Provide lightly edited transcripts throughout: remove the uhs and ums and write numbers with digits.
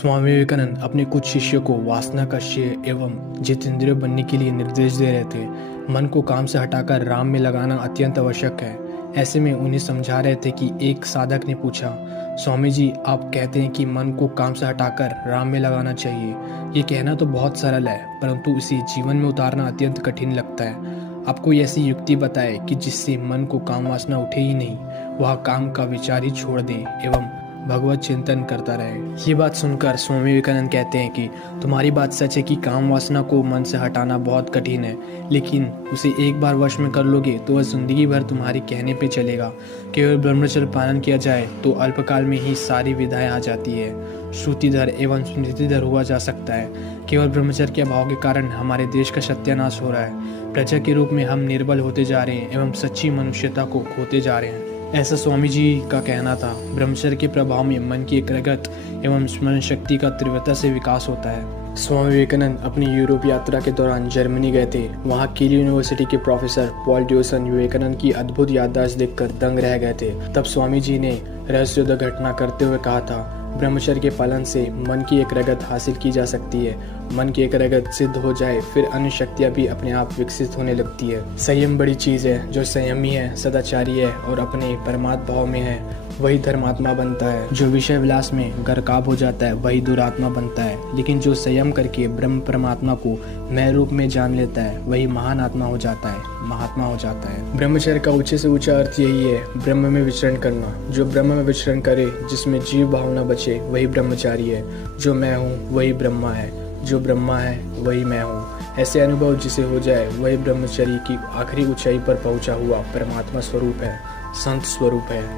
स्वामी विवेकानंद अपने कुछ शिष्यों को वासना का क्षय एवं जितेंद्रिय बनने के लिए निर्देश दे रहे थे। मन को काम से हटाकर राम में लगाना अत्यंत आवश्यक है। ऐसे में उन्हें समझा रहे थे कि एक साधक ने पूछा, स्वामी जी, आप कहते हैं कि मन को काम से हटाकर राम में लगाना चाहिए। ये कहना तो बहुत सरल है, परंतु इसे जीवन में उतारना अत्यंत कठिन लगता है। आप कोई ऐसी युक्ति बताए कि जिससे मन को काम वासना उठे ही नहीं, वह काम का विचार ही छोड़ दे एवं भगवत चिंतन करता रहे। ये बात सुनकर स्वामी विवेकानंद कहते हैं कि तुम्हारी बात सच है कि काम वासना को मन से हटाना बहुत कठिन है, लेकिन उसे एक बार वश में कर लोगे तो वह जिंदगी भर तुम्हारे कहने पे चलेगा। केवल ब्रह्मचर्य पालन किया जाए तो अल्पकाल में ही सारी विधाएं आ जाती है। श्रुतिधर एवं स्मृतिधर हुआ जा सकता है। केवल ब्रह्मचर्य के अभाव के कारण हमारे देश का सत्यानाश हो रहा है। प्रजा के रूप में हम निर्बल होते जा रहे हैं एवं सच्ची मनुष्यता को खोते जा रहे हैं, ऐसा स्वामी जी का कहना था। ब्रह्मचर्य के प्रभाव में मन की एकाग्रता एवं स्मरण शक्ति का तीव्रता से विकास होता है। स्वामी विवेकानंद अपनी यूरोप यात्रा के दौरान जर्मनी गए थे। वहां केल यूनिवर्सिटी के प्रोफेसर पॉल ड्यूसन विवेकानंद की अद्भुत याददाश्त देखकर दंग रह गए थे। तब स्वामी जी ने रहस्योदय घटना करते हुए कहा था, ब्रह्मचर्य के पालन से मन की एकाग्रता हासिल की जा सकती है। मन की एकाग्रता सिद्ध हो जाए फिर अन्य शक्तियाँ भी अपने आप विकसित होने लगती है। संयम बड़ी चीज है। जो संयमी है, सदाचारी है और अपने परमात्मा भाव में है, वही धर्मात्मा बनता है। जो विषय विलास में गर्काब हो जाता है वही दुरात्मा बनता है। लेकिन जो संयम करके ब्रह्म परमात्मा को मैं रूप में जान लेता है वही महान आत्मा हो जाता है, महात्मा हो जाता है। ब्रह्मचर्य का ऊंचे से ऊंचा अर्थ यही है, ब्रह्म में विचरण करना। जो ब्रह्म में विचरण करे, जिसमें जीव भावना बचे, वही ब्रह्मचारी है। जो मैं हूँ वही ब्रह्मा है, जो ब्रह्मा है वही मैं हूँ। ऐसे अनुभव जिसे हो जाए वही ब्रह्मचर्य की आखिरी ऊंचाई पर पहुंचा हुआ परमात्मा स्वरूप है, संत स्वरूप है।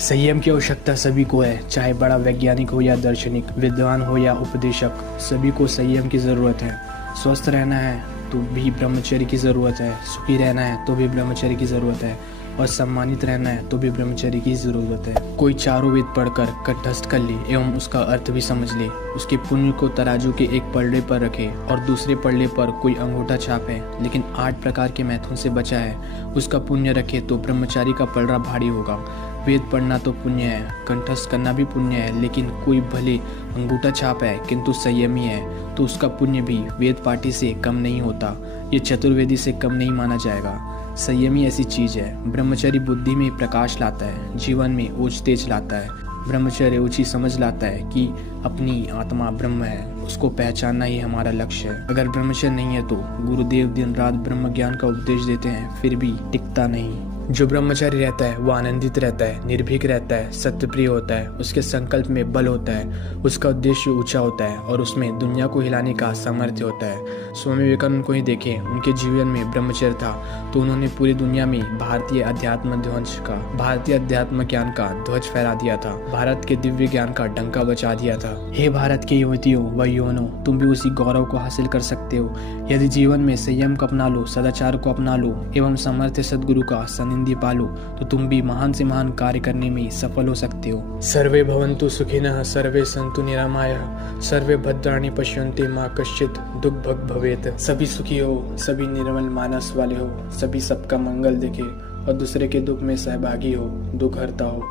संयम की आवश्यकता सभी को है, चाहे बड़ा वैज्ञानिक हो या दार्शनिक, विद्वान हो या उपदेशक, सभी को संयम की जरूरत है। स्वस्थ रहना है तो भी ब्रह्मचर्य की जरूरत है, सुखी रहना है तो भी ब्रह्मचर्य की जरूरत है, और सम्मानित रहना है तो भी ब्रह्मचर्य की जरूरत है। कोई चारों वेद पढ़कर कंठस्थ कर ले एवं उसका अर्थ भी समझ ले, उसके पुण्य को तराजू के एक पलड़े पर रखे और दूसरे पलड़े पर कोई अंगूठा छापे, लेकिन 8 प्रकार के मैथुन से बचा है, उसका पुण्य रखे तो ब्रह्मचारी का पलड़ा भारी होगा। वेद पढ़ना तो पुण्य है, कंठस्थ करना भी पुण्य है, लेकिन कोई भले अंगूठा छाप है किंतु संयमी है तो उसका पुण्य भी वेद पाठी से कम नहीं होता, ये चतुर्वेदी से कम नहीं माना जाएगा। संयमी ऐसी चीज है। ब्रह्मचर्य बुद्धि में प्रकाश लाता है, जीवन में ओज तेज लाता है। ब्रह्मचर्य ऊंची समझ लाता है कि अपनी आत्मा ब्रह्म है, उसको पहचानना ही हमारा लक्ष्य है। अगर ब्रह्मचर्य नहीं है तो गुरुदेव दिन रात ब्रह्म ज्ञान का उपदेश देते हैं, फिर भी टिकता नहीं। जो ब्रह्मचारी रहता है वह आनंदित रहता है, निर्भीक रहता है, सत्यप्रिय होता है, उसके संकल्प में बल होता है, उसका उद्देश्य ऊंचा होता है और उसमें दुनिया को हिलाने का सामर्थ्य होता है। स्वामी विवेकानंद को ही देखें, उनके जीवन में ब्रह्मचर्य था तो उन्होंने पूरी दुनिया में भारतीय अध्यात्म ज्ञान का ध्वज फहरा दिया था, भारत के दिव्य ज्ञान का डंका बजा दिया था। हे भारत के युवतियों व युवानों, तुम भी उसी गौरव को हासिल कर सकते हो यदि जीवन में संयम को अपना लो, सदाचार को अपना लो एवं समर्थ सद्गुरु का सानिध्य पालो, तो तुम भी महान से महान कार्य करने में सफल हो सकते हो। सर्वे भवन्तु सुखिनः, सर्वे सन्तु निरामयाः, सर्वे भद्राणि पश्यन्ति मा कश्चित् दुःख भग भवेत्। सभी सुखी हो, सभी निर्मल मानस वाले हो, सभी सबका मंगल देखे और दूसरे के दुख में सहभागी हो, दुख हरता हो।